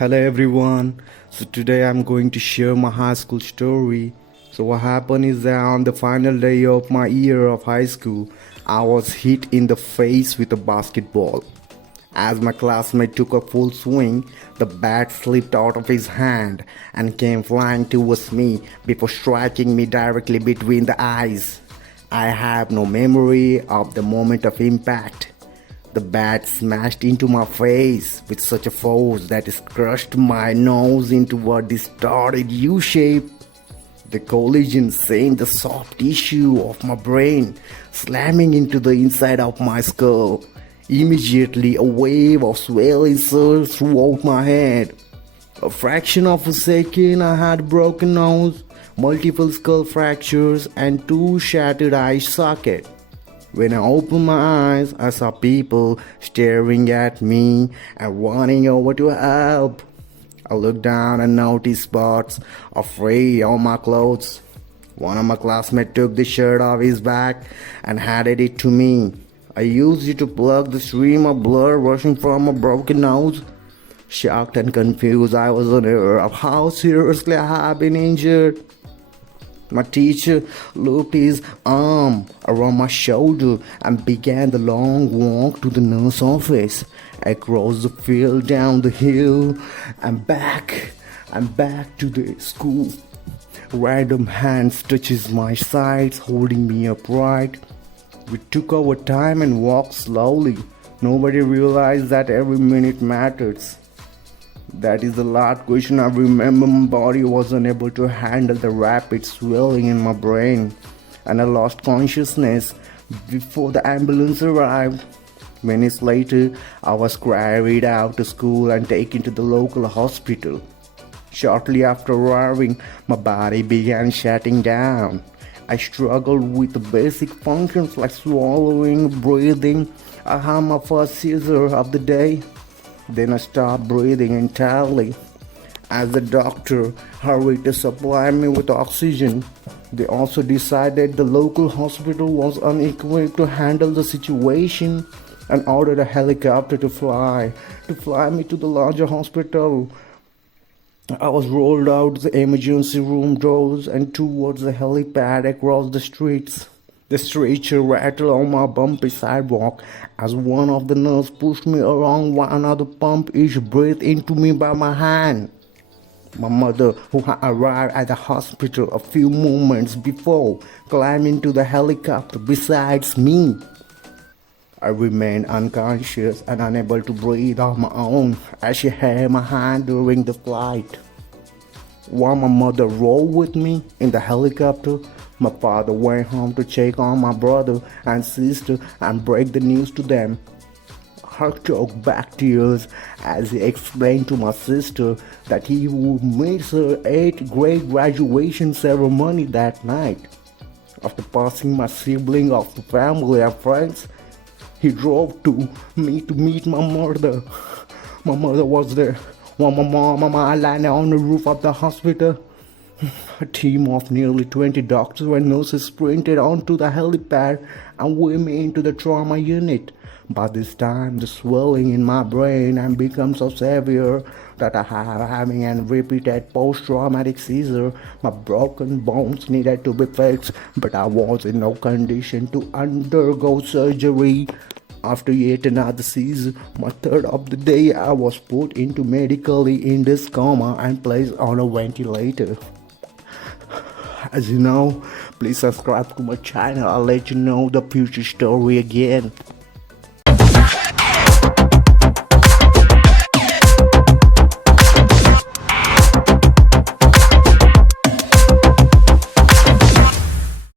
Hello everyone. So today I'm going to share my high school story. So what happened is that on the final day of my year of high school, I was hit in the face with a basketball. As my classmate took a full swing, the bat slipped out of his hand and came flying towards me before striking me directly between the eyes. I have no memory of the moment of impact. The bat smashed into my face with such a force that it crushed my nose into a distorted U shape. The collision sent the soft tissue of my brain slamming into the inside of my skull. Immediately, a wave of swelling surged throughout my head. A fraction of a second, I had a broken nose, multiple skull fractures, and two shattered eye sockets. When I opened my eyes, I saw people staring at me and running over to help. I looked down and noticed spots of red on my clothes. One of my classmates took the shirt off his back and handed it to me. I used it to plug the stream of blood rushing from a broken nose. Shocked and confused, I was unaware of how seriously I had been injured. My teacher looped his arm around my shoulder and began the long walk to the nurse's office. Across the field, down the hill, and back to the school. Random hands touches my sides, holding me upright. We took our time and walked slowly. Nobody realized that every minute matters. That is the last question I remember. My body was unable to handle the rapid swelling in my brain, and I lost consciousness before the ambulance arrived. Minutes later, I was carried out to school and taken to the local hospital. Shortly after arriving, my body began shutting down. I struggled with the basic functions like swallowing, breathing. I had my first seizure of the day. Then I stopped breathing entirely. As the doctor hurried to supply me with oxygen, they also decided the local hospital was unequipped to handle the situation and ordered a helicopter to fly me to the larger hospital. I was rolled out the emergency room doors and towards the helipad across the streets. The stretcher rattled on my bumpy sidewalk as one of the nurses pushed me along while another pumped each breath into me by my hand. My mother, who had arrived at the hospital a few moments before, climbed into the helicopter besides me. I remained unconscious and unable to breathe on my own as she held my hand during the flight. While my mother rode with me in the helicopter, my father went home to check on my brother and sister and break the news to them. I choked back tears as he explained to my sister that he would miss her 8th grade graduation ceremony that night. After passing my sibling off to family and friends, he drove to me to meet my mother. My mother was there while my mom and I landed on the roof of the hospital. A team of nearly 20 doctors and nurses sprinted onto the helipad and wheeled me into the trauma unit. By this time, the swelling in my brain had become so severe that I was having a repeated post-traumatic seizure. My broken bones needed to be fixed, but I was in no condition to undergo surgery. After yet another seizure, my third of the day, I was put into medically induced coma and placed on a ventilator. As you know, please subscribe to my channel. I'll let you know the future story again.